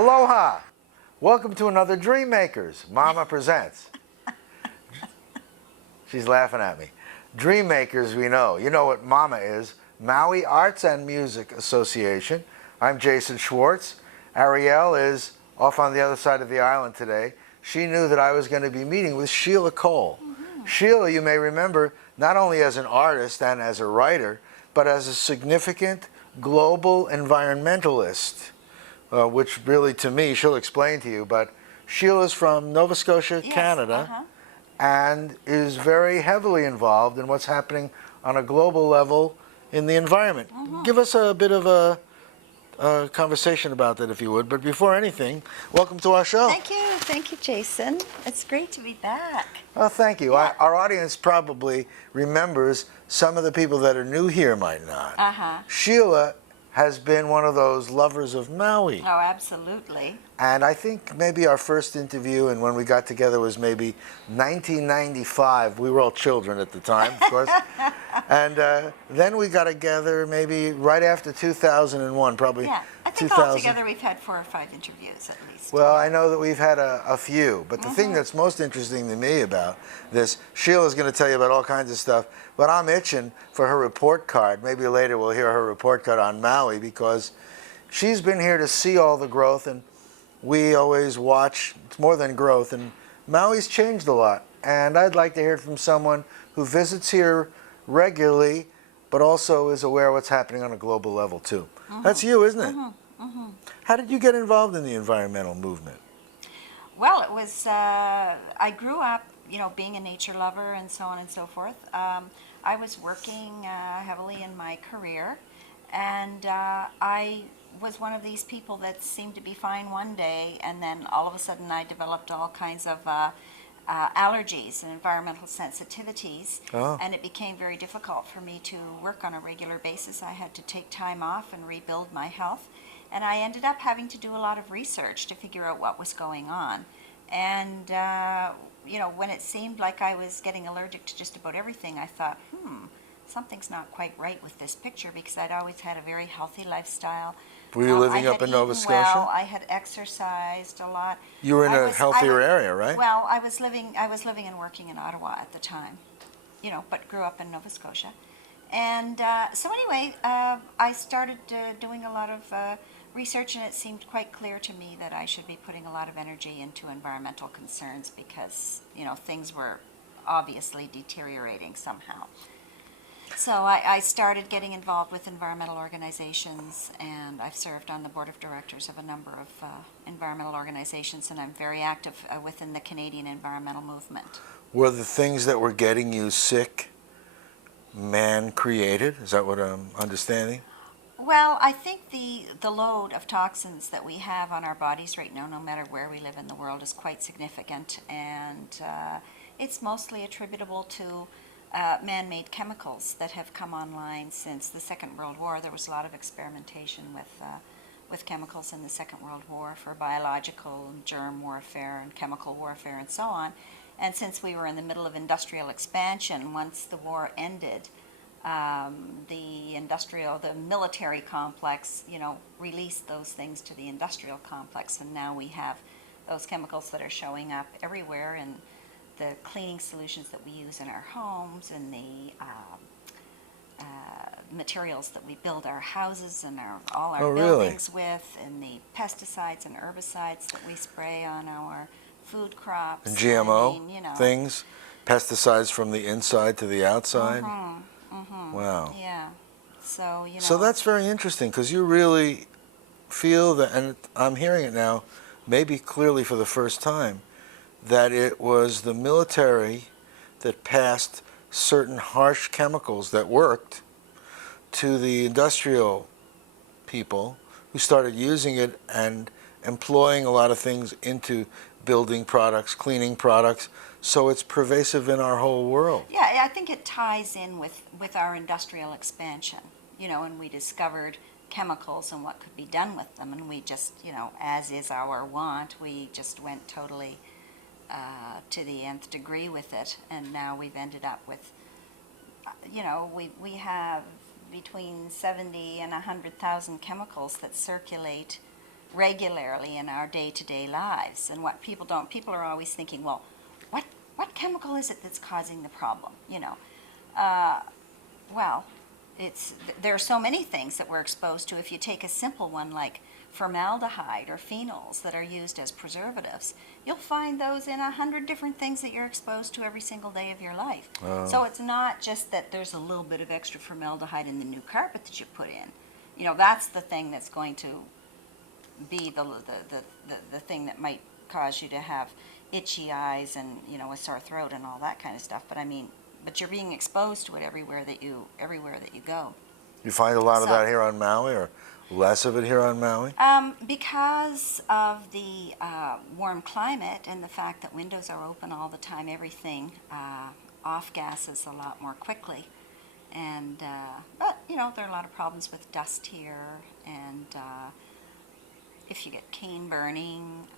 Aloha! Welcome to another Dream Makers. Mama presents. She's laughing at me. Dream Makers, we know. You know what Mama is. Maui Arts and Music Association. I'm Jason Schwartz. Ariel is off on the other side of the island today. She knew that I was going to be meeting with Sheila Cole. Sheila, you may remember, not only as an artist and as a writer, but as a significant global environmentalist, which really, to me, she'll explain to you, but Sheila's from Nova Scotia, Yes, Canada, and is very heavily involved in what's happening on a global level in the environment. Give us a bit of a conversation about that, if you would. But before anything, welcome to our show. Thank you, Jason. It's great to be back. Oh, thank you. Yeah. Our audience probably remembers. Some of the people that are new here might not. Sheila has been one of those lovers of Maui. Oh, absolutely. And I think maybe our first interview and when we got together was maybe 1995. We were all children at the time, of course. And then we got together maybe right after 2001, probably. Yeah, I think 2000. altogether we've had 4 or 5 interviews at least. Well, I know that we've had a few, but the thing that's most interesting to me about this, Sheila's going to tell you about all kinds of stuff, but I'm itching for her report card. Maybe later we'll hear her report card on Maui, because she's been here to see all the growth, and we always watch. It's more than growth, and Maui's changed a lot. And I'd like to hear it from someone who visits here regularly, but also is aware of what's happening on a global level too. That's you, isn't it? How did you get involved in the environmental movement? Well, it was, I grew up, being a nature lover and so on and so forth. I was working heavily in my career, and I was one of these people that seemed to be fine one day, and then all of a sudden I developed all kinds of allergies and environmental sensitivities, and it became very difficult for me to work on a regular basis. I had to take time off and rebuild my health, and I ended up having to do a lot of research to figure out what was going on. And when it seemed like I was getting allergic to just about everything, I thought, something's not quite right with this picture, because I'd always had a very healthy lifestyle. Were you living up in Nova Scotia? Well, I had exercised a lot. You were in a healthier area, right? Well, I was living and working in Ottawa at the time, but grew up in Nova Scotia. And so anyway, I started doing a lot of research, and it seemed quite clear to me that I should be putting a lot of energy into environmental concerns, because, things were obviously deteriorating somehow. So I started getting involved with environmental organizations, and I've served on the board of directors of a number of environmental organizations, and I'm very active within the Canadian environmental movement. Were the things that were getting you sick man-created? Is that what I'm understanding? Well, I think the load of toxins that we have on our bodies right now, no matter where we live in the world, is quite significant, and it's mostly attributable to man-made chemicals that have come online since the Second World War. There was a lot of experimentation with chemicals in the Second World War for biological and germ warfare and chemical warfare and so on. And since we were in the middle of industrial expansion, once the war ended, the military complex, released those things to the industrial complex, and now we have those chemicals that are showing up everywhere in the cleaning solutions that we use in our homes, and the materials that we build our houses and all our buildings with, and the pesticides and herbicides that we spray on our food crops. And GMO things, pesticides from the inside to the outside. Wow. Yeah. So, So that's very interesting, because you really feel that, and I'm hearing it now, maybe clearly for the first time, that it was the military that passed certain harsh chemicals that worked to the industrial people, who started using it and employing a lot of things into building products, cleaning products, so it's pervasive in our whole world. Yeah, I think it ties in with our industrial expansion, and we discovered chemicals and what could be done with them, and we just, as is our wont, we just went totally to the nth degree with it, and now we've ended up with, we have between 70 and 100,000 chemicals that circulate regularly in our day-to-day lives. And what people are always thinking, well, what chemical is it that's causing the problem? Well, there are so many things that we're exposed to. If you take a simple one like formaldehyde or phenols that are used as preservatives, you'll find those in 100 different things that you're exposed to every single day of your life. So it's not just that there's a little bit of extra formaldehyde in the new carpet that you put in. That's the thing that's going to be the thing that might cause you to have itchy eyes and a sore throat and all that kind of stuff. But you're being exposed to it everywhere that you go. You find a lot of that here on Maui, or less of it here on Maui? Because of the warm climate and the fact that windows are open all the time, everything off gases a lot more quickly. And but there are a lot of problems with dust here, and if you get cane burning,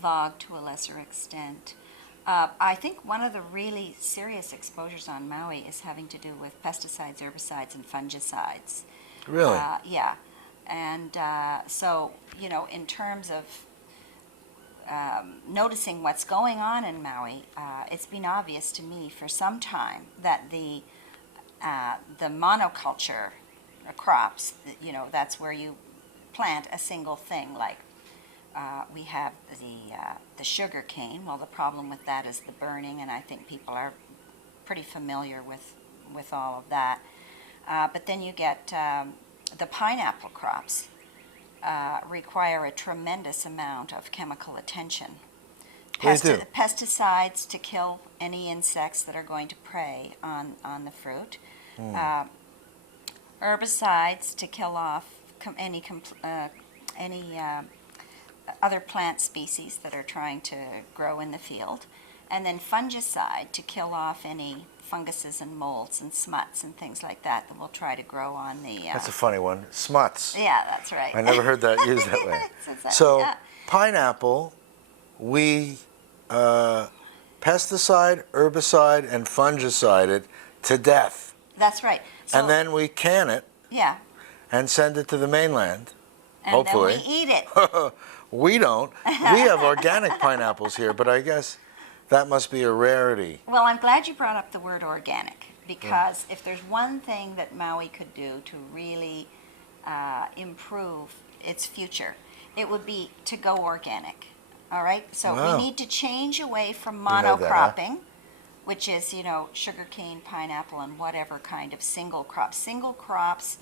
fog to a lesser extent. I think one of the really serious exposures on Maui is having to do with pesticides, herbicides, and fungicides. Really? Yeah. And so, in terms of noticing what's going on in Maui, it's been obvious to me for some time that the monoculture crops, that's where you plant a single thing, like we have the sugar cane. Well, the problem with that is the burning, and I think people are pretty familiar with all of that. But then you get the pineapple crops require a tremendous amount of chemical attention. They do. Pesticides to kill any insects that are going to prey on the fruit. Herbicides to kill off any other plant species that are trying to grow in the field, and then fungicide to kill off any funguses and molds and smuts and things like that will try to grow on the... That's a funny one. Smuts. Yeah, that's right. I never heard that used that way. So pineapple, we pesticide, herbicide, and fungicide it to death. That's right. So, and then we can it. Yeah. And send it to the mainland. And hopefully. then we eat it. We don't. We have organic pineapples here, but I guess that must be a rarity. Well, I'm glad you brought up the word organic, because if there's one thing that Maui could do to really improve its future, it would be to go organic. All right? So we need to change away from monocropping, which is, sugarcane, pineapple, and whatever kind of single crops. Single crops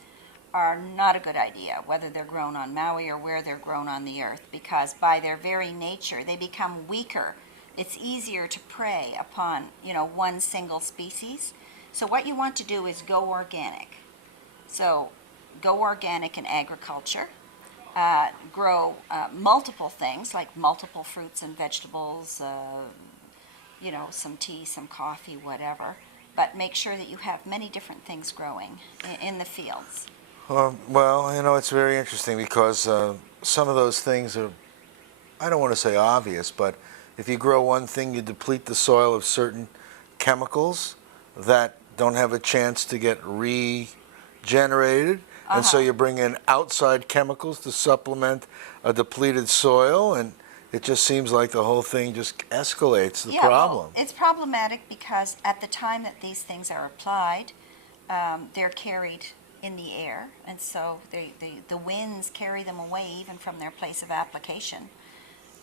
are not a good idea, whether they're grown on Maui or where they're grown on the earth, because by their very nature, they become weaker. It's easier to prey upon, one single species. So what you want to do is go organic. So go organic in agriculture, grow multiple things, like multiple fruits and vegetables, some tea, some coffee, whatever, but make sure that you have many different things growing in the fields. Well, it's very interesting because some of those things are, I don't want to say obvious, but if you grow one thing, you deplete the soil of certain chemicals that don't have a chance to get regenerated. And so you bring in outside chemicals to supplement a depleted soil, and it just seems like the whole thing just escalates the problem. Well, it's problematic because at the time that these things are applied, they're carried in the air, and so the winds carry them away even from their place of application.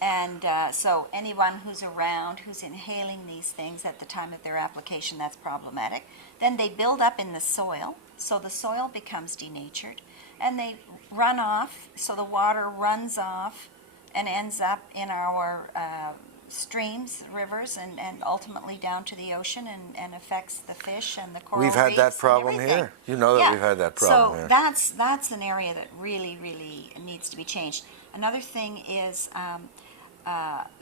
And so anyone who's around, who's inhaling these things at the time of their application, that's problematic. Then they build up in the soil, so the soil becomes denatured, and they run off, so the water runs off and ends up in our streams, rivers, and ultimately down to the ocean, and affects the fish and the coral reefs. We've had that problem here. You know that we've had that problem here. So that's an area that really, really needs to be changed. Another thing is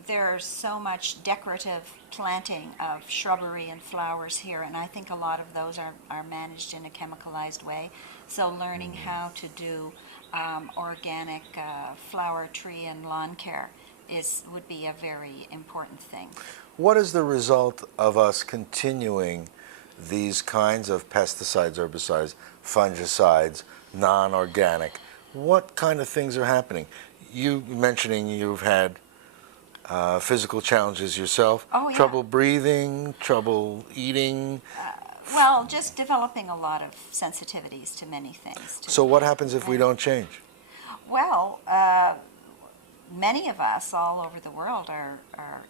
there's so much decorative planting of shrubbery and flowers here, and I think a lot of those are managed in a chemicalized way. So learning how to do organic flower, tree, and lawn care would be a very important thing. What is the result of us continuing these kinds of pesticides, herbicides, fungicides, non-organic? What kind of things are happening? you mentioning you've had physical challenges yourself. Oh, yeah. Trouble breathing, trouble eating. Well, just developing a lot of sensitivities to many things. So what happens if we don't change? Well, many of us all over the world are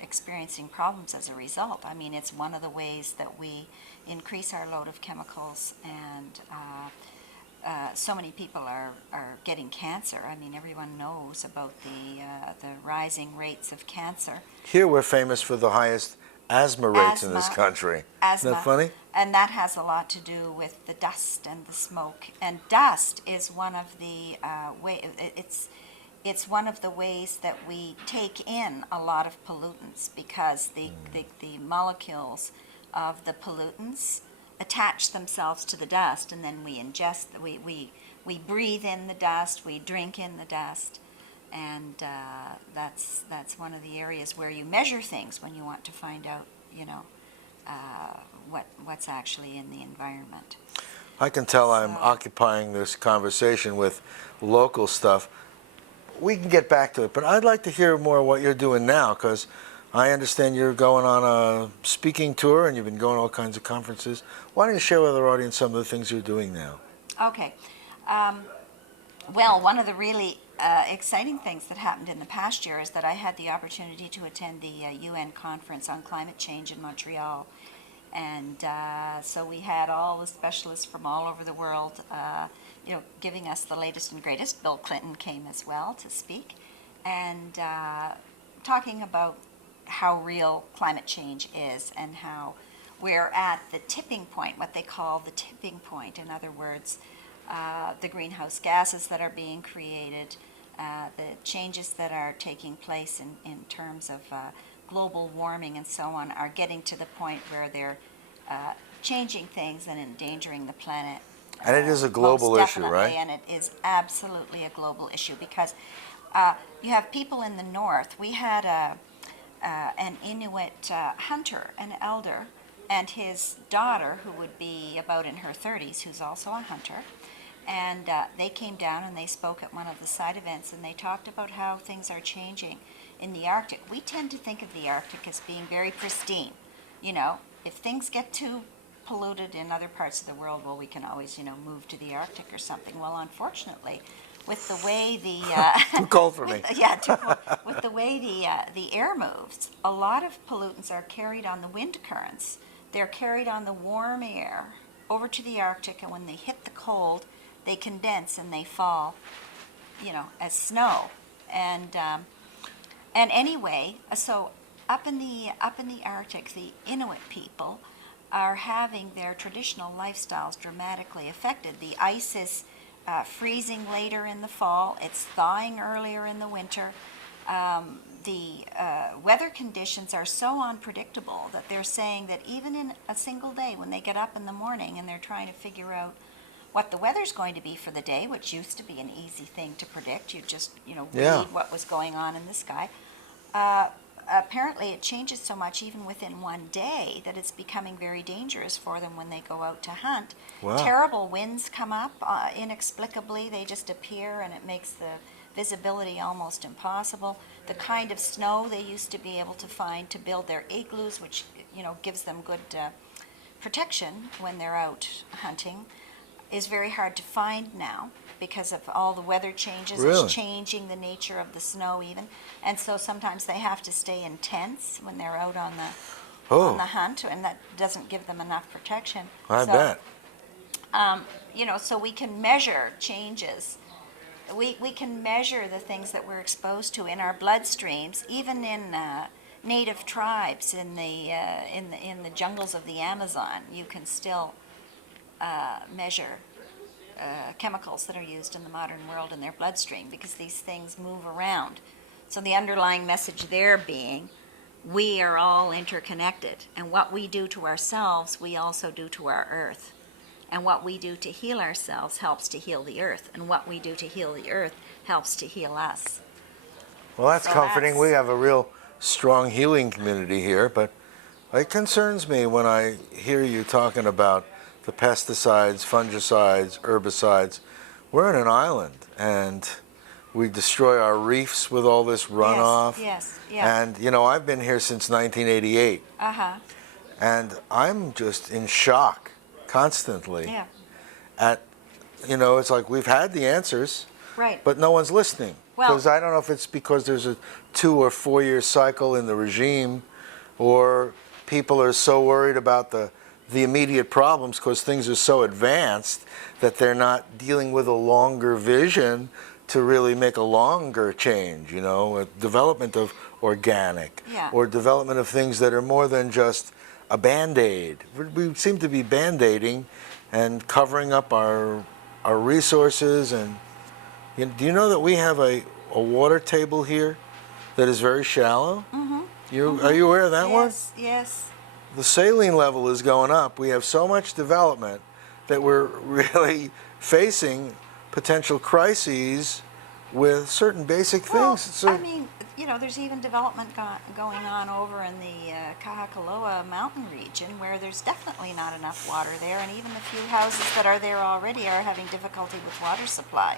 experiencing problems as a result. I mean, it's one of the ways that we increase our load of chemicals, and so many people are getting cancer. I mean, everyone knows about the rising rates of cancer. Here we're famous for the highest asthma rates in this country. Asthma. Isn't that funny? And that has a lot to do with the dust and the smoke. And dust is one of the it's one of the ways that we take in a lot of pollutants, because the molecules of the pollutants attach themselves to the dust, and then we ingest, we breathe in the dust, we drink in the dust, and that's one of the areas where you measure things when you want to find out, what's actually in the environment. I can tell I'm occupying this conversation with local stuff. We can get back to it, but I'd like to hear more of what you're doing now, because I understand you're going on a speaking tour and you've been going to all kinds of conferences. Why don't you share with our audience some of the things you're doing now? Okay. Well, one of the really exciting things that happened in the past year is that I had the opportunity to attend the UN conference on climate change in Montreal. And so we had all the specialists from all over the world, giving us the latest and greatest. Bill Clinton came as well to speak, and talking about how real climate change is and how we're at the tipping point, what they call the tipping point. In other words, the greenhouse gases that are being created, the changes that are taking place in terms of global warming and so on, are getting to the point where they're changing things and endangering the planet. And it is a global issue, right? And it is absolutely a global issue, because you have people in the north. We had an Inuit hunter, an elder, and his daughter, who would be about in her 30s, who's also a hunter. And they came down and they spoke at one of the side events, and they talked about how things are changing in the Arctic. We tend to think of the Arctic as being very pristine. If things get too polluted in other parts of the world, well, we can always, move to the Arctic or something. Well, unfortunately, with the way the too cold for me. too cold. With the way the air moves, a lot of pollutants are carried on the wind currents. They're carried on the warm air over to the Arctic, and when they hit the cold, they condense and they fall, as snow. And anyway, so up in the Arctic, the Inuit people are having their traditional lifestyles dramatically affected. The ice is freezing later in the fall. It's thawing earlier in the winter. The weather conditions are so unpredictable that they're saying that even in a single day, when they get up in the morning and they're trying to figure out what the weather's going to be for the day, which used to be an easy thing to predict, you just read what was going on in the sky. Apparently it changes so much even within one day that it's becoming very dangerous for them when they go out to hunt. Wow. Terrible winds come up inexplicably. They just appear, and it makes the visibility almost impossible. The kind of snow they used to be able to find to build their igloos, which gives them good protection when they're out hunting, is very hard to find now because of all the weather changes. Really? It's changing the nature of the snow even. And so sometimes they have to stay in tents when they're out on the hunt, and that doesn't give them enough protection. I bet. So we can measure changes. We can measure the things that we're exposed to in our bloodstreams, even in native tribes in the jungles of the Amazon. You can still measure chemicals that are used in the modern world in their bloodstream, because these things move around. So the underlying message there being, we are all interconnected, and what we do to ourselves, we also do to our earth. And what we do to heal ourselves helps to heal the earth, and what we do to heal the earth helps to heal us. Well, that's comforting. We have a real strong healing community here, but it concerns me when I hear you talking about the pesticides, fungicides, herbicides. We're on an island, and We destroy our reefs with all this runoff. Yes, yeah. And, you know, I've been here since 1988. Uh-huh. And I'm just in shock constantly Yeah. at, you know, it's like we've had the answers, Right. but no one's listening. Well- Because I don't know if it's because there's a 2 or 4 year cycle in the regime, or people are so worried about the immediate problems because things are so advanced that they're not dealing with a longer vision to really make a longer change, you know, a development of organic, Yeah. or development of things that are more than just a Band-Aid. We seem to be Band-Aiding and covering up our resources. And do you know that we have a water table here that is very shallow? Mm-hmm. Are you aware of that one? Yes, yes. The saline level is going up. We have so much development that we're really facing potential crises with certain basic Well, things. So, I mean, you know, there's even development going on over in the Kahakaloa mountain region where there's definitely not enough water there, and even the few houses that are there already are having difficulty with water supply.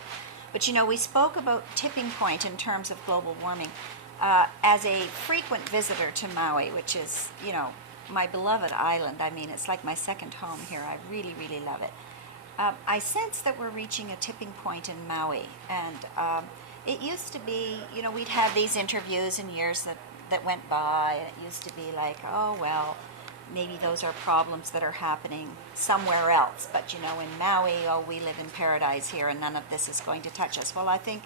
But you know, we spoke about tipping point in terms of global warming. As a frequent visitor to Maui, which is, you know, my beloved island, I mean, it's like my second home here. I really, really love it. I sense that we're reaching a tipping point in Maui, and it used to be, you know, we'd had these interviews in years that went by, and it used to be like, oh, well, maybe those are problems that are happening somewhere else, but you know, in Maui, oh, we live in paradise here and none of this is going to touch us. Well, I think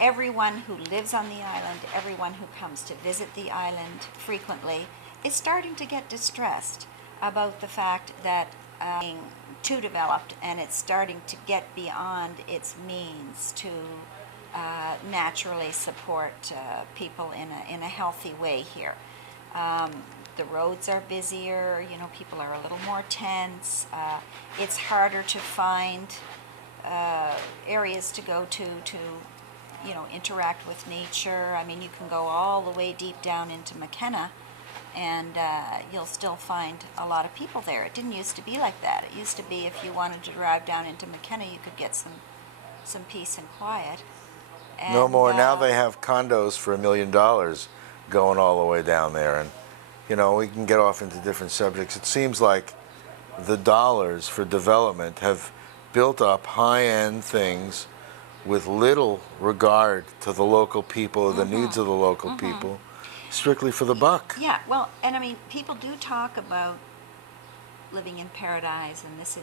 everyone who lives on the island, everyone who comes to visit the island frequently, is starting to get distressed about the fact that being too developed, and it's starting to get beyond its means to naturally support people in a healthy way here. The roads are busier, you know, people are a little more tense. It's harder to find areas to go to, you know, interact with nature. I mean, you can go all the way deep down into McKenna, and you'll still find a lot of people there. It didn't used to be like that. It used to be if you wanted to drive down into McKenna, you could get some peace and quiet. And, no more. Now they have condos for $1 million going all the way down there. And, you know, we can get off into different subjects. It seems like the dollars for development have built up high-end things with little regard to the local people, the needs of the local people, strictly for the buck. Yeah, well, and I mean, people do talk about living in paradise, and this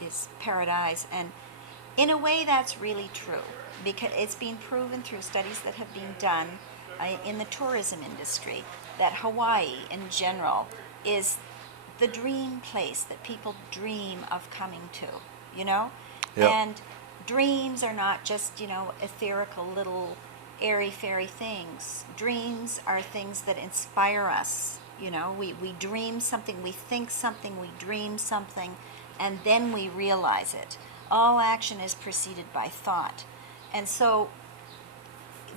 is paradise, and in a way that's really true, because it's been proven through studies that have been done in the tourism industry that Hawaii in general is the dream place that people dream of coming to, you know? Yep. And dreams are not just, you know, etherical little airy-fairy things. Dreams are things that inspire us, you know? We dream something, we think something, we dream something, and then we realize it. All action is preceded by thought. And so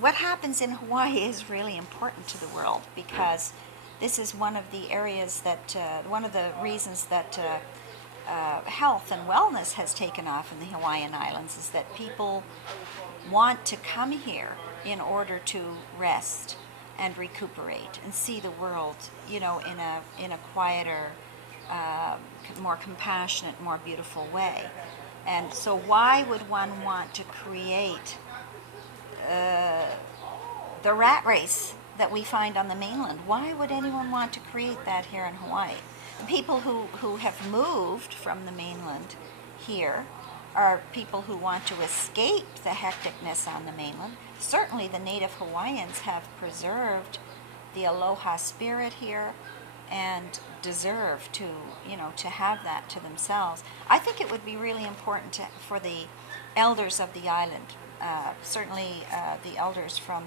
what happens in Hawaii is really important to the world, because this is one of the areas that, one of the reasons that health and wellness has taken off in the Hawaiian Islands, is that people want to come here in order to rest and recuperate and see the world, you know, in a quieter, more compassionate, more beautiful way. And so why would one want to create the rat race that we find on the mainland? Why would anyone want to create that here in Hawaii? The people who have moved from the mainland here are people who want to escape the hecticness on the mainland. Certainly the native Hawaiians have preserved the aloha spirit here and deserve to, you know, to have that to themselves. I think it would be really important for the elders of the island, certainly the elders from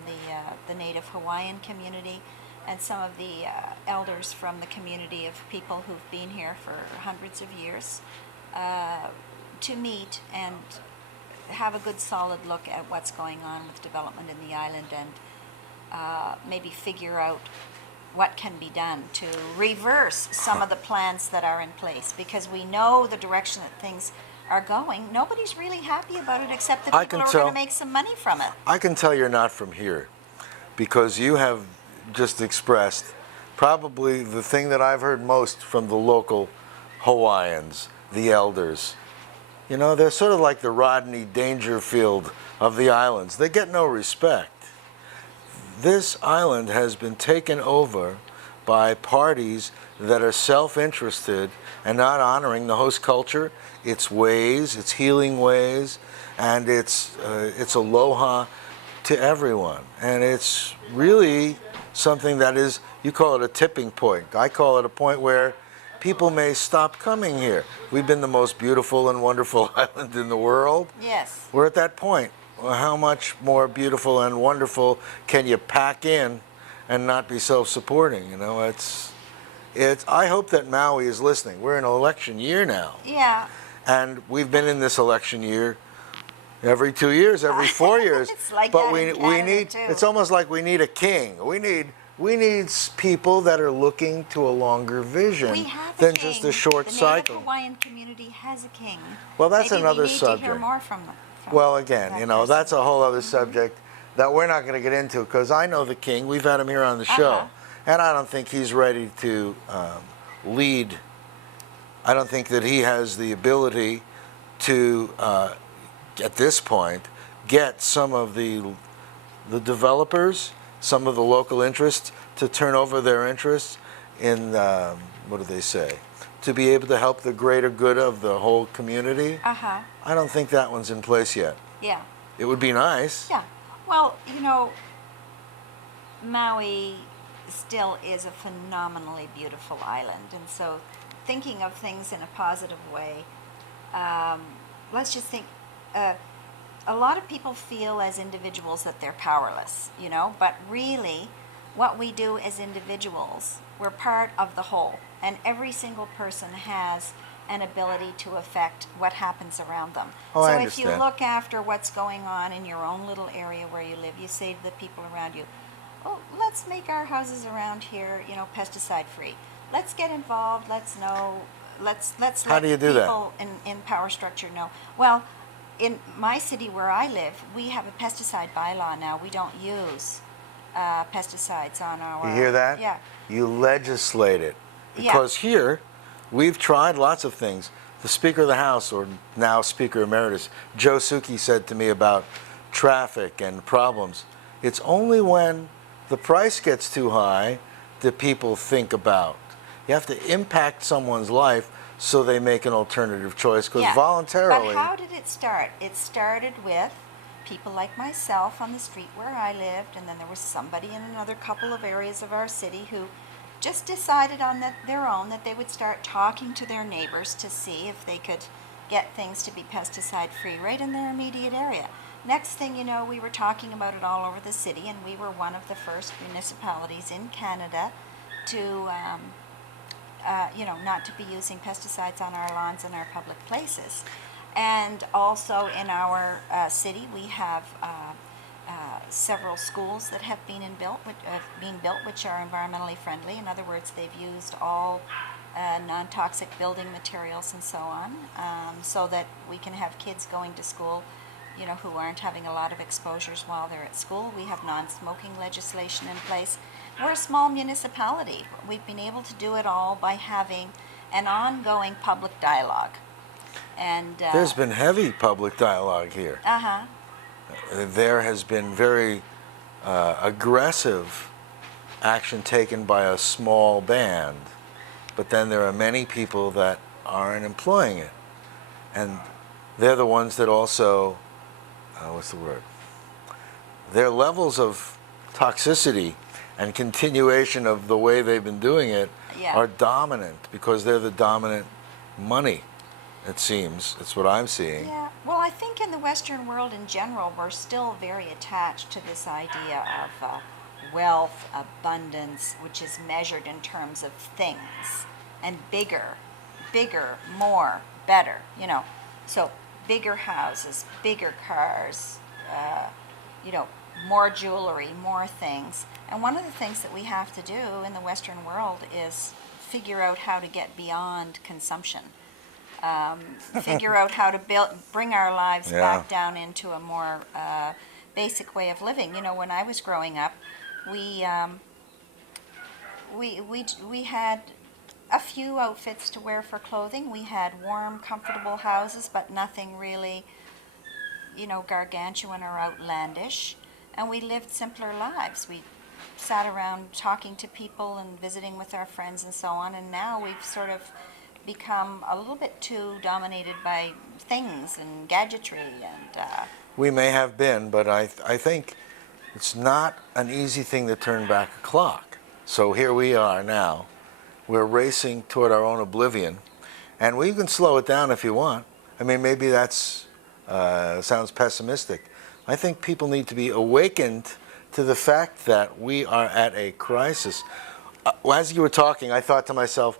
the native Hawaiian community, and some of the elders from the community of people who've been here for hundreds of years, to meet and have a good solid look at what's going on with development in the island, and maybe figure out what can be done to reverse some of the plans that are in place, because we know the direction that things are going, nobody's really happy about it except the I people can who are going tell. to make some money from it. I can tell you're not from here because you have just expressed probably the thing that I've heard most from the local Hawaiians, the elders. You know, they're sort of like the Rodney Dangerfield of the islands. They get no respect. This island has been taken over by parties that are self-interested and not honoring the host culture, its ways, its healing ways, and its aloha to everyone. And it's really something that is, you call it a tipping point. I call it a point where people may stop coming here. We've been the most beautiful and wonderful island in the world. Yes. We're at that point. Well, how much more beautiful and wonderful can you pack in and not be self-supporting? You know, it's. I hope that Maui is listening. We're in an election year now. Yeah. And we've been in this election year every 2 years, every 4 years. It's like but that we in Canada, need. too. It's almost like we need a king. We need people that are looking to a longer vision We have a than king. just a short the cycle. Native Hawaiian community has a king. Well, that's Maybe another we need subject. To hear more from them. Well, again, that you know, person. that's a whole other subject that we're not going to get into because I know the king. We've had him here on the show, Uh-huh. and I don't think he's ready to lead. I don't think that he has the ability to, at this point, get some of the developers, some of the local interests to turn over their interests in, what do they say, to be able to help the greater good of the whole community. Uh-huh. I don't think that one's in place yet. Yeah. It would be nice. Yeah. Well, you know, Maui still is a phenomenally beautiful island. And so thinking of things in a positive way, let's just think, a lot of people feel as individuals that they're powerless, you know, but really what we do as individuals, we're part of the whole. And every single person has an ability to affect what happens around them. Oh, so I if you understand. look after what's going on in your own little area where you live, you say to the people around you, oh, let's make our houses around here, you know, pesticide free. Let's get involved, let's know, let's How let do you do that? people in power structure know. Well, in my city where I live, we have a pesticide bylaw now. We don't use pesticides on our... You hear that? Yeah. You legislate it. Yeah. Because here, we've tried lots of things. The Speaker of the House, or now Speaker Emeritus, Joe Suki, said to me about traffic and problems. It's only when the price gets too high that people think about. You have to impact someone's life so they make an alternative choice, because Yeah. voluntarily... But how did it start? It started with people like myself on the street where I lived, and then there was somebody in another couple of areas of our city who just decided on their own that they would start talking to their neighbors to see if they could get things to be pesticide free right in their immediate area. Next thing you know, we were talking about it all over the city, and we were one of the first municipalities in Canada to you know, not to be using pesticides on our lawns and our public places. And also in our city, we have several schools that have been built, which are environmentally friendly. In other words, they've used all non-toxic building materials and so on, so that we can have kids going to school, you know, who aren't having a lot of exposures while they're at school. We have non-smoking legislation in place. We're a small municipality. We've been able to do it all by having an ongoing public dialogue. And There's been heavy public dialogue here. uh-huh. There has been very aggressive action taken by a small band, but then there are many people that aren't employing it. And they're the ones that also, what's the word? Their levels of toxicity and continuation of the way they've been doing it Yeah. are dominant because they're the dominant money, it seems. It's what I'm seeing. Yeah, well, I think in the Western world in general, we're still very attached to this idea of wealth, abundance, which is measured in terms of things, and bigger, more, better, you know. So bigger houses, bigger cars, you know, more jewelry, more things. And one of the things that we have to do in the Western world is figure out how to get beyond consumption. figure out how to bring our lives Yeah. back down into a more basic way of living. You know, when I was growing up, we we had a few outfits to wear for clothing. We had warm, comfortable houses, but nothing really, you know, gargantuan or outlandish. And we lived simpler lives. We sat around talking to people and visiting with our friends and so on. And now we've sort of become a little bit too dominated by things and gadgetry and We may have been, but I think it's not an easy thing to turn back a clock. So here we are now. We're racing toward our own oblivion, and we can slow it down if you want. I mean, maybe that's sounds pessimistic. I think people need to be awakened to the fact that we are at a crisis. As you were talking, I thought to myself,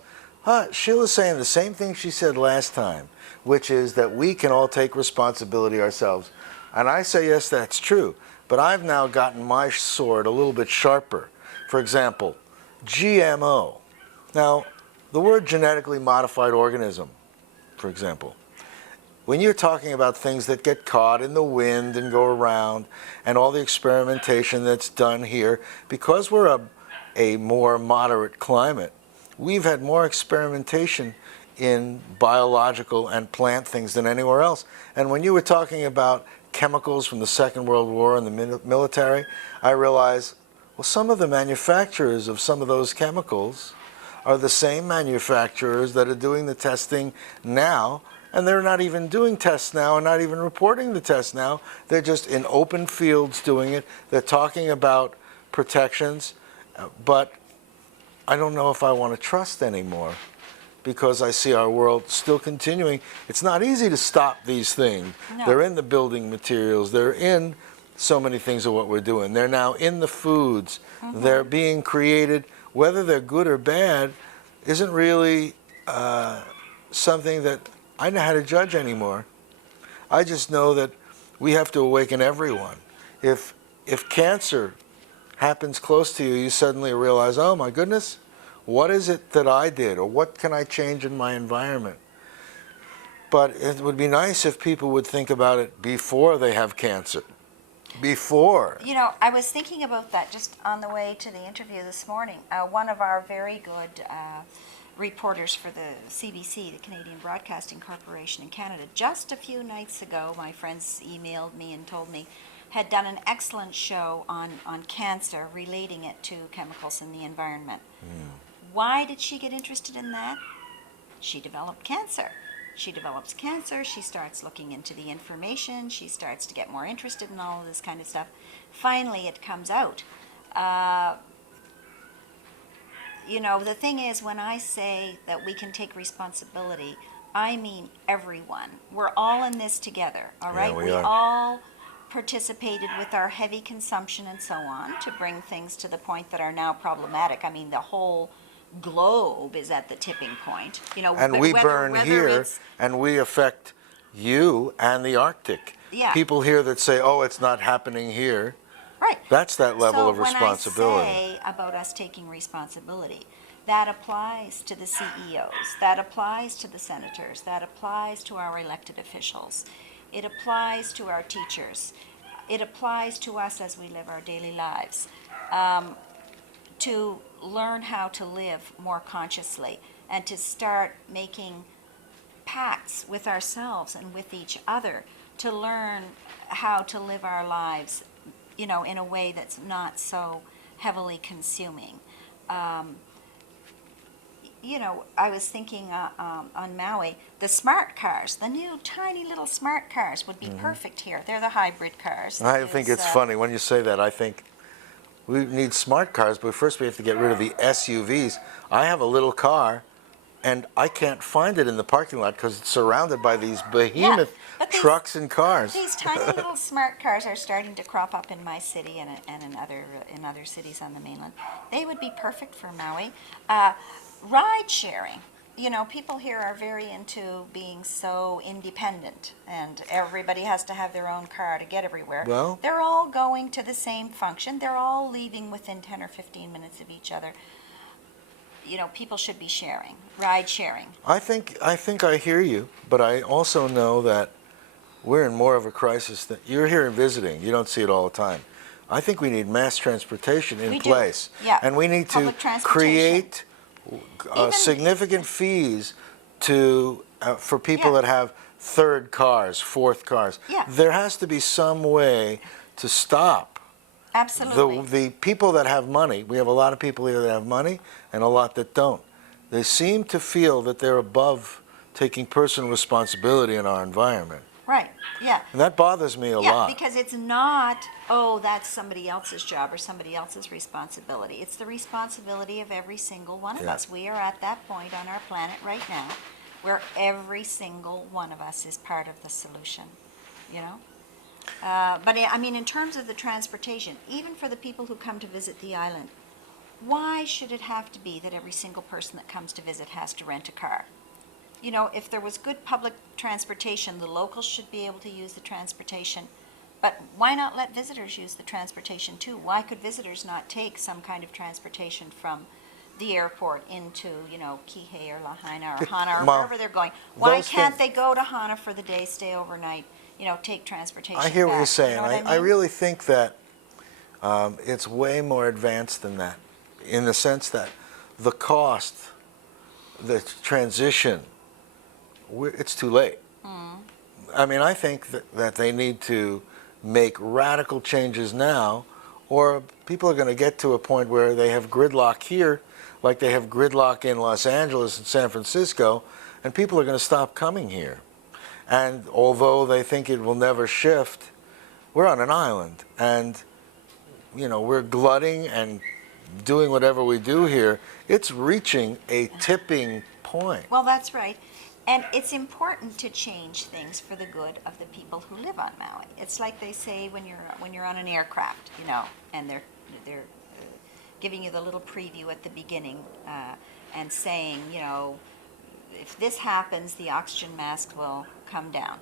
Sheila's saying the same thing she said last time, which is that we can all take responsibility ourselves. And I say, yes, that's true. But I've now gotten my sword a little bit sharper. For example, GMO. Now, the word genetically modified organism, for example, when you're talking about things that get caught in the wind and go around, and all the experimentation that's done here, because we're a more moderate climate, we've had more experimentation in biological and plant things than anywhere else. And when you were talking about chemicals from the Second World War and the military, I realized, well, some of the manufacturers of some of those chemicals are the same manufacturers that are doing the testing now, and they're not even doing tests now and not even reporting the tests now. They're just in open fields doing it. They're talking about protections, but I don't know if I want to trust anymore, because I see our world still continuing. It's not easy to stop these things. No. They're in the building materials. They're in so many things of what we're doing. They're now in the foods. Mm-hmm. They're being created. Whether they're good or bad isn't really something that I know how to judge anymore. I just know that we have to awaken everyone. If cancer happens close to you, you suddenly realize, oh my goodness, what is it that I did, or what can I change in my environment? But it would be nice if people would think about it before they have cancer. Before. You know, I was thinking about that just on the way to the interview this morning. One of our very good reporters for the CBC, the Canadian Broadcasting Corporation in Canada, just a few nights ago, my friends emailed me and told me, had done an excellent show on cancer, relating it to chemicals in the environment. Why did she get interested in that? She developed cancer. She develops cancer, she starts looking into the information, she starts to get more interested in all of this kind of stuff. Finally, it comes out. You know, the thing is, when I say that we can take responsibility, I mean everyone. We're all in this together, all right? Yeah, we We are. all participated with our heavy consumption and so on to bring things to the point that are now problematic. I mean, the whole globe is at the tipping point. You know, And we burn whether here, it's- and we affect you and the Arctic. Yeah. People here that say, oh, it's not happening here. Right. That's that level So of responsibility. when I say about us taking responsibility, that applies to the CEOs, that applies to the senators, that applies to our elected officials. It applies to our teachers. It applies to us as we live our daily lives. To learn how to live more consciously and to start making pacts with ourselves and with each other to learn how to live our lives, you know, in a way that's not so heavily consuming. You know, I was thinking on Maui, the smart cars, the new tiny little smart cars would be perfect here. They're the hybrid cars. I think it's funny when you say that. I think we need smart cars, but first we have to get rid of the SUVs. I have a little car, and I can't find it in the parking lot because it's surrounded by these behemoth but these- trucks and cars. These tiny little smart cars are starting to crop up in my city and in other cities on the mainland. They would be perfect for Maui. Ride sharing. You know, people here are very into being so independent, and everybody has to have their own car to get everywhere. Well- They're all going to the same function. They're all leaving within 10 or 15 minutes of each other. people should be sharing, ride sharing. I think I hear you, but I also know that we're in more of a crisis than you're here and visiting. You don't see it all the time. I think we need mass transportation in We do. place, Yeah. and we need to Public transportation. create Even- significant fees to for people Yeah. that have third cars, fourth cars. Yeah. There has to be some way to stop Absolutely. the people that have money. We have a lot of people here that have money and a lot that don't. They seem to feel that they're above taking personal responsibility in our environment. Right, yeah. And that bothers me a Yeah, lot. because it's not, oh, that's somebody else's job or somebody else's responsibility. It's the responsibility of every single one of Yeah. us. We are at that point on our planet right now where every single one of us is part of the solution, you know? But I mean, in terms of the transportation, even for the people who come to visit the island, why should it have to be that every single person that comes to visit has to rent a car? You know, if there was good public transportation, the locals should be able to use the transportation. But why not let visitors use the transportation too? Why could visitors not take some kind of transportation from the airport into, Kihei or Lahaina or Hana or Well, wherever they're going? Why those can't things- they go to Hana for the day, stay overnight, take transportation I hear what back? you're saying. You know what I mean? really think that it's way more advanced than that, in the sense that the cost, the transition, it's too late. I mean, I think that they need to make radical changes now, or people are going to get to a point where they have gridlock here, like they have gridlock in Los Angeles and San Francisco, and people are going to stop coming here. And although they think it will never shift, we're on an island, and we're glutting and doing whatever we do here. It's reaching a tipping point. Well, that's right. And it's important to change things for the good of the people who live on Maui. It's like they say when you're on an aircraft, and they're giving you the little preview at the beginning and saying, if this happens, the oxygen mask will come down.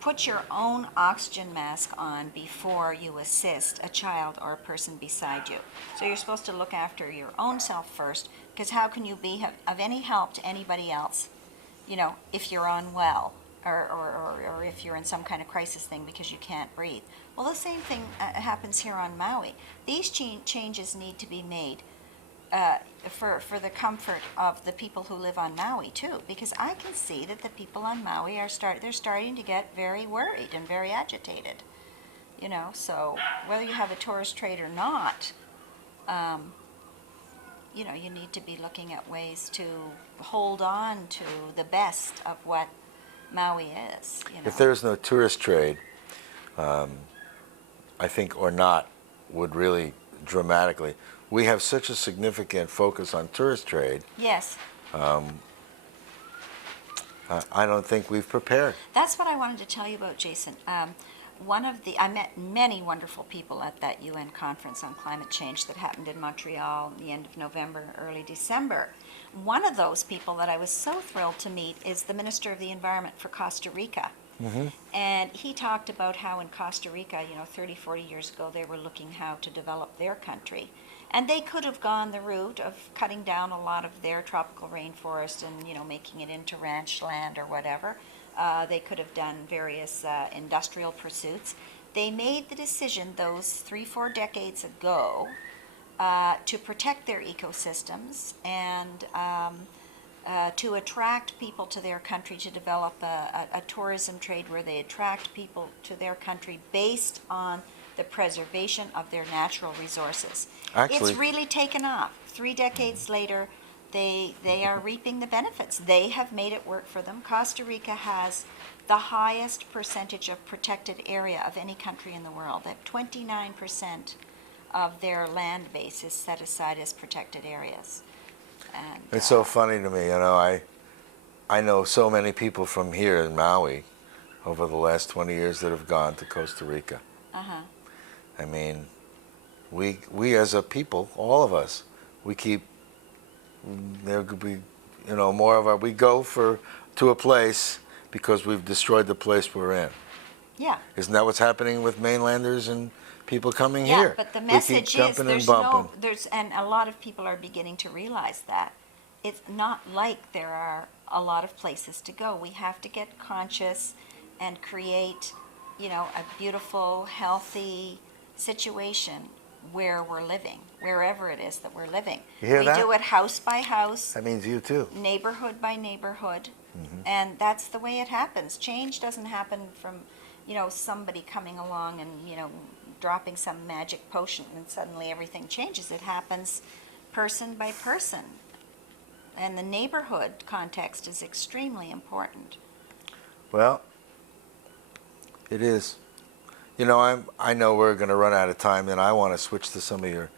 Put your own oxygen mask on before you assist a child or a person beside you. So you're supposed to look after your own self first, because how can you be of any help to anybody else, if you're unwell or if you're in some kind of crisis thing because you can't breathe? Well, the same thing happens here on Maui. These changes need to be made for the comfort of the people who live on Maui too, because I can see that the people on Maui they're starting to get very worried and very agitated. So whether you have a tourist trade or not, you need to be looking at ways to hold on to the best of what Maui is. If there's no tourist trade, I think, or not, would really dramatically. We have such a significant focus on tourist trade. Yes. I don't think we've prepared. That's what I wanted to tell you about, Jason. I met many wonderful people at that UN conference on climate change that happened in Montreal the end of November, early December. One of those people that I was so thrilled to meet is the Minister of the Environment for Costa Rica. Mm-hmm. And he talked about how in Costa Rica, 30, 40 years ago, they were looking how to develop their country. And they could have gone the route of cutting down a lot of their tropical rainforest and, making it into ranch land or whatever. They could have done various industrial pursuits. They made the decision those 3-4 decades ago to protect their ecosystems and to attract people to their country, to develop a tourism trade where they attract people to their country based on the preservation of their natural resources. Actually, It's really taken off. 3 decades later, they are reaping the benefits. They have made it work for them. Costa Rica has the highest percentage of protected area of any country in the world. That 29% of their land base is set aside as protected areas. And, it's so funny to me. I know so many people from here in Maui over the last 20 years that have gone to Costa Rica. Uh-huh. I mean, we as a people, all of us, we keep there could be, more of our. We go to a place because we've destroyed the place we're in. Yeah. Isn't that what's happening with mainlanders and people coming Yeah, here. but the We message keep is jumping and bumping. and a lot of people are beginning to realize that. It's not like there are a lot of places to go. We have to get conscious and create, a beautiful, healthy situation where we're living, wherever it is that we're living. You hear We that? do it house by house, That means you too. neighborhood by neighborhood, Mm-hmm. and that's the way it happens. Change doesn't happen from, somebody coming along and, dropping some magic potion and suddenly everything changes. It happens person by person. And the neighborhood context is extremely important. Well, it is. I know we're going to run out of time, and I want to switch to some of your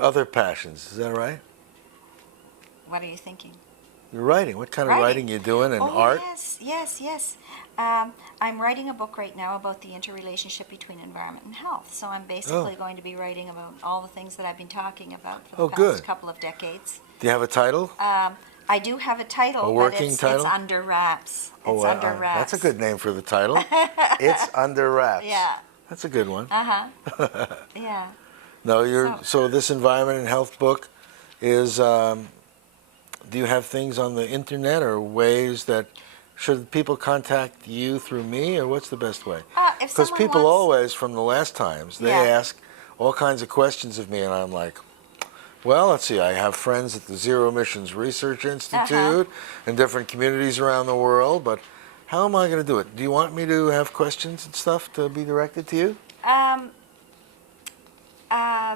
other passions. Is that right? What are you thinking? You're writing. What kind of writing you doing, and art? Yes. I'm writing a book right now about the interrelationship between environment and health. So I'm basically going to be writing about all the things that I've been talking about for the past good. couple of decades. Do you have a title? I do have a title, A working but it's title? under wraps. It's under wraps. That's a good name for the title. It's Under Wraps. Yeah. That's a good one. Yeah. No, so this environment and health book is. Do you have things on the internet or ways that should people contact you through me, or what's the best way? If Because someone people wants- always, from the last times, they Yeah. ask all kinds of questions of me, and I'm like, well, let's see. I have friends at the Zero Emissions Research Institute in different communities around the world, but how am I going to do it? Do you want me to have questions and stuff to be directed to you?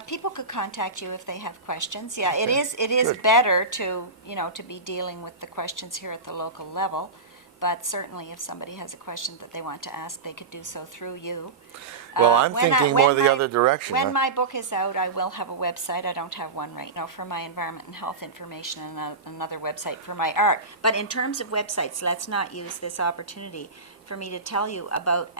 People could contact you if they have questions. Yeah, it is Good. better to, to be dealing with the questions here at the local level. But certainly if somebody has a question that they want to ask, they could do so through you. Well, I'm When thinking when more the my- other direction. When huh? my book is out, I will have a website. I don't have one right now for my environment and health information, and another website for my art. But in terms of websites, let's not use this opportunity for me to tell you about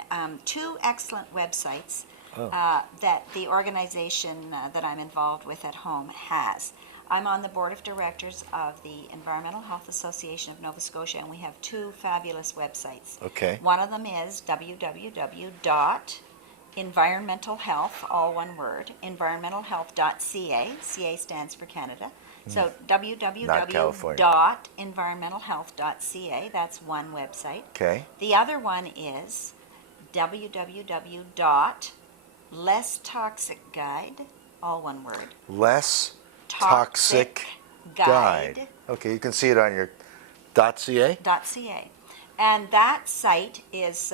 two excellent websites that the organization that I'm involved with at home has. I'm on the board of directors of the Environmental Health Association of Nova Scotia, and we have two fabulous websites. Okay. One of them is www.environmentalhealth, all one word, environmentalhealth.ca. CA stands for Canada. So California. www.environmentalhealth.ca, that's one website. Okay. The other one is www.lesstoxicguide, all one word, Less Toxic Guide. Okay, you can see it on your .ca. .ca. And that site is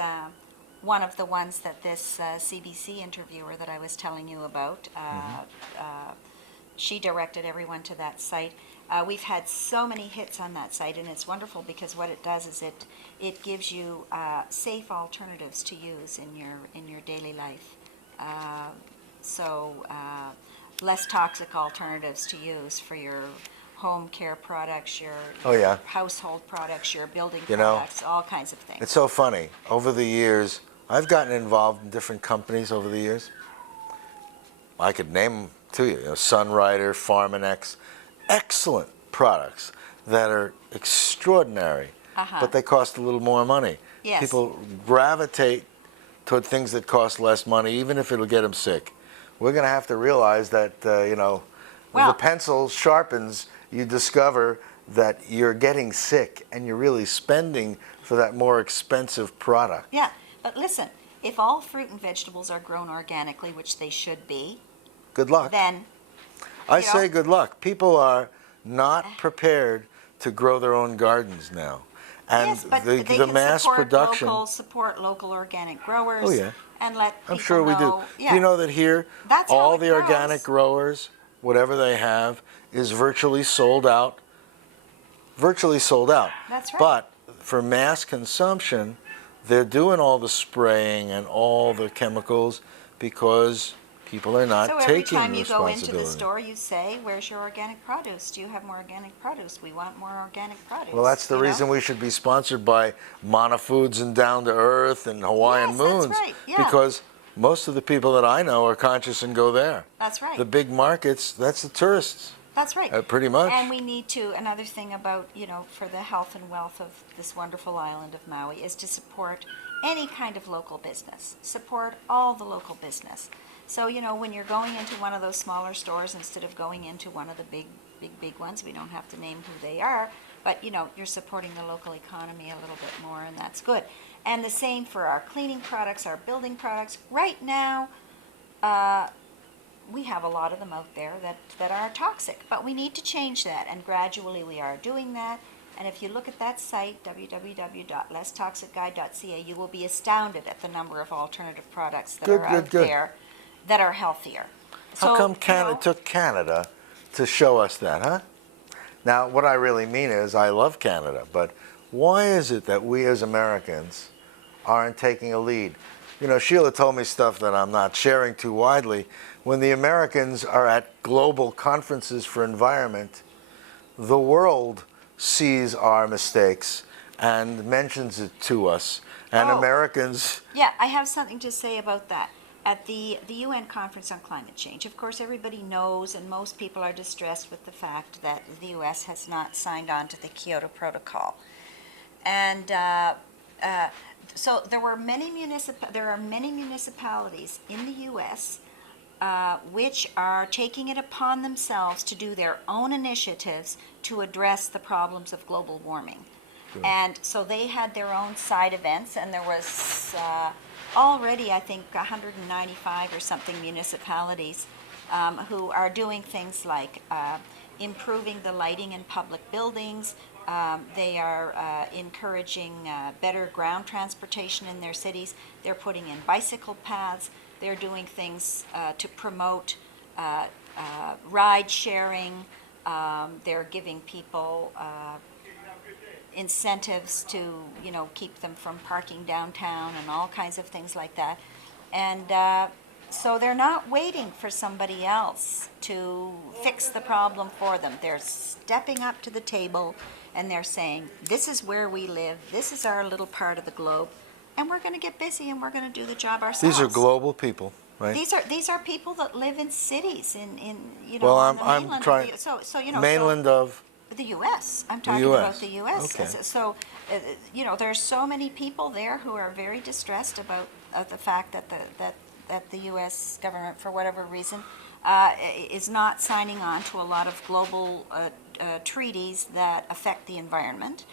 one of the ones that this CBC interviewer that I was telling you about, she directed everyone to that site. We've had so many hits on that site, and it's wonderful because what it does is it gives you safe alternatives to use in your daily life. Less toxic alternatives to use for your home care products, your household products, your building products, all kinds of things. It's so funny. Over the years, I've gotten involved in different companies over the years. I could name them to you. Sunrider, Pharmanex, excellent products that are extraordinary, but they cost a little more money. Yes. People gravitate toward things that cost less money, even if it'll get them sick. We're going to have to realize that, when the pencil sharpens, you discover that you're getting sick and you're really spending for that more expensive product. Yeah, but listen, if all fruit and vegetables are grown organically, which they should be, Good luck. then I say good luck. People are not prepared to grow their own gardens now. And yes, but the they can mass production. support local organic growers. Oh, yeah. And let people I'm sure we do. know. Yeah. Do you know that here, That's how all it the grows. organic growers, whatever they have, is virtually sold out? Virtually sold out. That's right. But for mass consumption, they're doing all the spraying and all the chemicals because people are not So every taking time you go into the responsibility. store, you say, "Where's your organic produce? Do you have more organic produce? We want more organic produce." Well, that's the reason we should be sponsored by Mana Foods and Down to Earth and Hawaiian Yes, that's Moons. right, yeah. Because most of the people that I know are conscious and go there. That's right. The big markets, that's the tourists. That's right. Pretty much. And we need to, another thing about, for the health and wealth of this wonderful island of Maui is to support any kind of local business. Support all the local business. So, you know, when you're going into one of those smaller stores, instead of going into one of the big ones, we don't have to name who they are, but, you know, you're supporting the local economy a little bit more, and that's good. And the same for our cleaning products, our building products. Right now, we have a lot of them out there that are toxic, but we need to change that, and gradually we are doing that. And if you look at that site, www.lesstoxicguide.ca, you will be astounded at the number of alternative products that are out there that are healthier. How So, come you Canada know, took Canada to show us that, huh? Now, what I really mean is I love Canada, but why is it that we as Americans aren't taking a lead? You know, Sheila told me stuff that I'm not sharing too widely. When the Americans are at global conferences for environment, the world sees our mistakes and mentions it to us. And Oh. Americans, Yeah, I have something to say about that. At the UN Conference on Climate Change, of course, everybody knows, and most people are distressed with the fact that the U.S. has not signed on to the Kyoto Protocol. And so there are many municipalities in the U.S. Which are taking it upon themselves to do their own initiatives to address the problems of global warming. Good. And so they had their own side events, and there was already, I think, 195 or something municipalities who are doing things like improving the lighting in public buildings. They are encouraging better ground transportation in their cities. They're putting in bicycle paths. They're doing things to promote ride sharing. They're giving people incentives to, you know, keep them from parking downtown and all kinds of things like that. And so they're not waiting for somebody else to fix the problem for them. They're stepping up to the table and they're saying, this is where we live, this is our little part of the globe, and we're going to get busy and we're going to do the job ourselves. these are global people, right? These are people that live in cities in you know, Well, on the I'm mainland. trying. So you know, Mainland of. the U.S. I'm talking US. about the U.S. Okay. So, you know, there's so many people there who are very distressed about the fact that the U.S. government, for whatever reason, is not signing on to a lot of global treaties that affect the environment.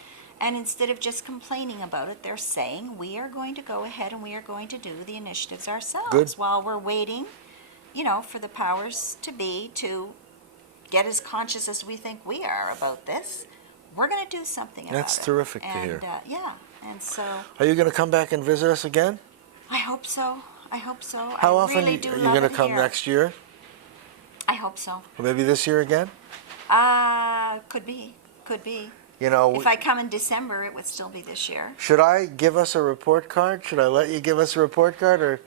And instead of just complaining about it, they're saying, we are going to go ahead and we are going to do the initiatives ourselves. Good. While we're waiting, you know, for the powers to be to get as conscious as we think we are about this. We're going to do something about it. That's terrific to And, hear. yeah, and so Are you going to come back and visit us again? I hope so. I hope so. How I often really are do you love going to it come here. next year? I hope so. Or maybe this year again? Could be. You know, If I come in December, it would still be this year. should I give us a report card? Should I let you give us a report card, or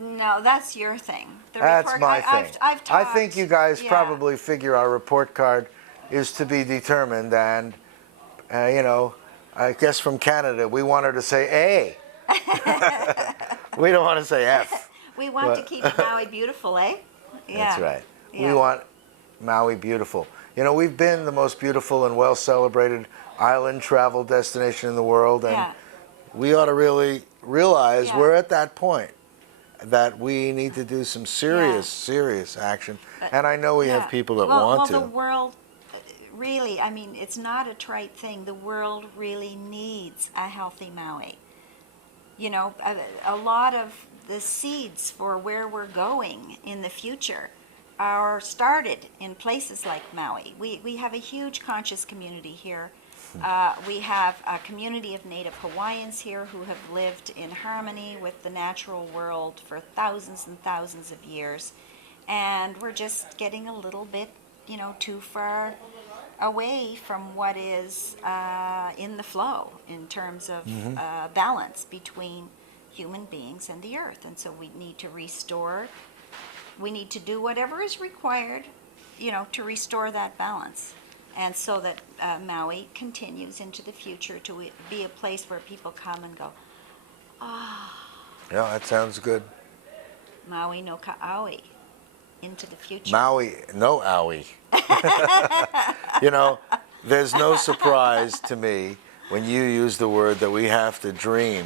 No, that's your thing. The that's report, my thing? I've I talked, think you guys yeah. probably figure our report card is to be determined, and you know, I guess from Canada we want her to say A. We don't want to say F. We want to But- keep Maui beautiful, eh? Yeah. That's right. Yeah. We want Maui beautiful. You know, we've been the most beautiful and well-celebrated island travel destination in the world, and Yeah. we ought to really realize Yeah. we're at that point that we need to do some serious action. And I know we Yeah. have people that well, want well, to. the world, really, I mean, it's not a trite thing. The world really needs a healthy Maui. You know, a lot of the seeds for where we're going in the future are started in places like Maui. We have a huge conscious community here. We have a community of Native Hawaiians here who have lived in harmony with the natural world for thousands and thousands of years. And we're just getting a little bit, you know, too far away from what is in the flow in terms of balance between human beings and the earth. And so we need to restore, we need to do whatever is required, you know, to restore that balance. And so that Maui continues into the future to be a place where people come and go, Yeah, that sounds good. Maui no ka'aui, into the future. Maui, no owie. You know, there's no surprise to me when you use the word that we have to dream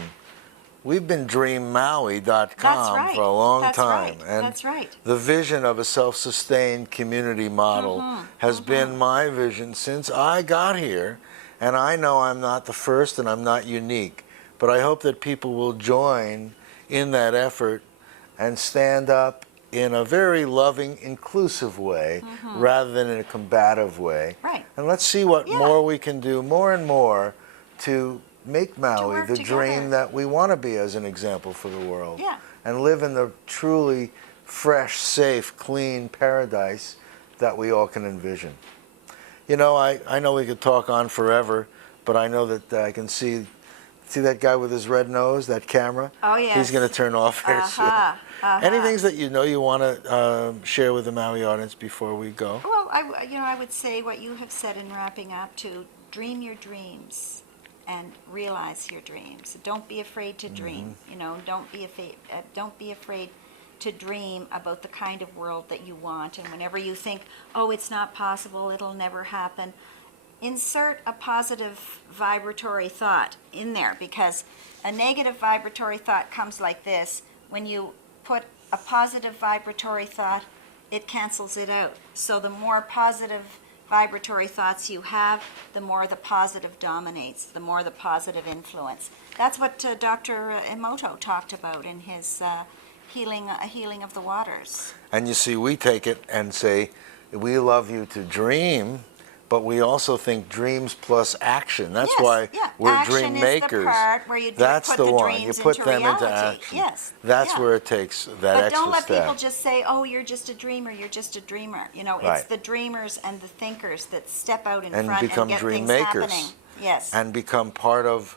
we've been dreammaui.com That's right. for a long That's time. right. And That's right. the vision of a self-sustained community model has been my vision since I got here. And I know I'm not the first and I'm not unique, but I hope that people will join in that effort and stand up in a very loving, inclusive way rather than in a combative way. Right. And let's see what more we can do, more and more, to make Maui work the together. dream that we want to be as an example for the world. Yeah. And live in the truly fresh, safe, clean paradise that we all can envision. You know, I know we could talk on forever, but I know that I can see that guy with his red nose, that camera? Oh, yes. He's going to turn off here soon. Any things that you know you want to share with the Maui audience before we go? Well, I would say what you have said in wrapping up, to dream your dreams and realize your dreams. Don't be afraid to dream. You know, don't be afraid to dream about the kind of world that you want. And whenever you think, oh, it's not possible, it'll never happen, insert a positive vibratory thought in there, because a negative vibratory thought comes like this. When you put a positive vibratory thought, it cancels it out. So the more positive vibratory thoughts you have, the more the positive dominates, the more the positive influence. That's what Dr. Emoto talked about in his healing of the waters. And you see, we take it and say, we love you to dream, but we also think dreams plus action. That's why we're action dream is makers. The part where you That's put the the one. You dreams put into them reality. into action. Yes. That's where it takes that But extra don't let step. people just say, oh, you're just a dreamer, you're just a dreamer. You know, it's the dreamers and the thinkers that step out in And front become and get dream things makers. happening. Yes. And become part of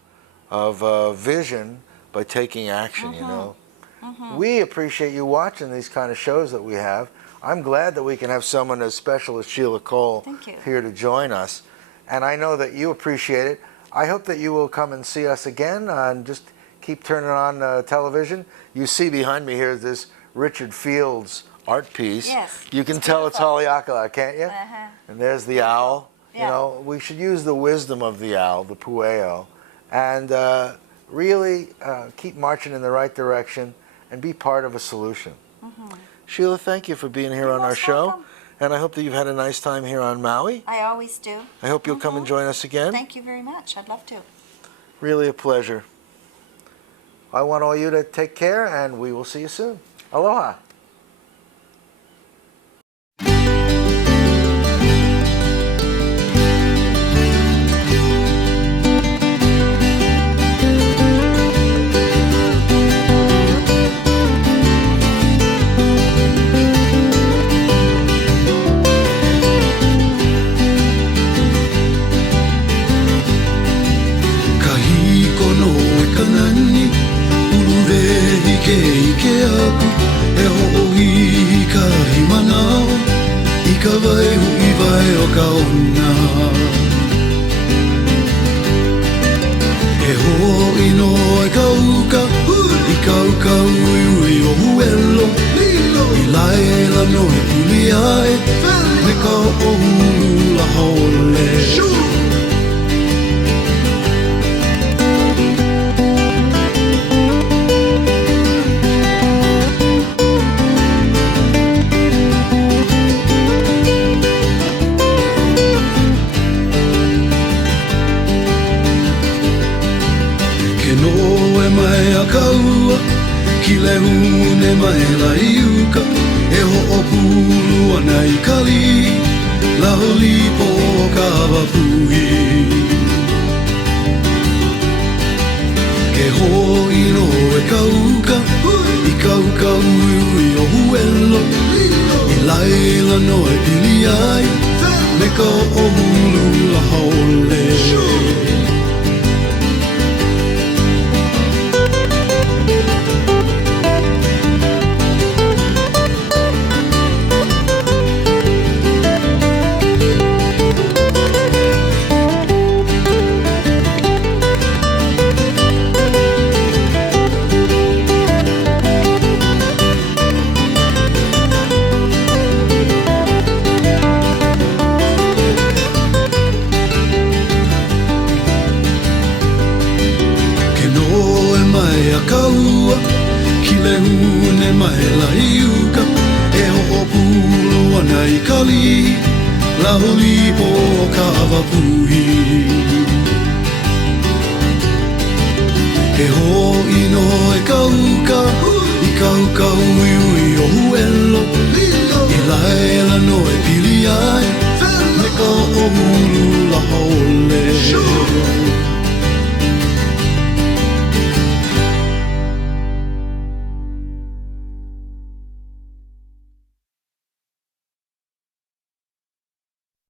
vision by taking action, you know. We appreciate you watching these kind of shows that we have. I'm glad that we can have someone as special as Sheila Cole here to join us. And I know that you appreciate it. I hope that you will come and see us again and just keep turning on television. You see behind me here this Richard Fields art piece. Yes, You can it's tell it's beautiful. Haleakala, can't you? And there's the owl. You know, we should use the wisdom of the owl, the pueo, and really keep marching in the right direction and be part of a solution. Sheila, thank you for being here on our show. welcome. And I hope that you've had a nice time here on Maui. I always do. I hope you'll come and join us again. Thank you very much. I'd love to. Really a pleasure. I want all you to take care, and we will see you soon. Aloha. wapuhi He ho'i no e kauka I kauka hui hui o huelo I laela no e pili ai Me ka o hulu la hole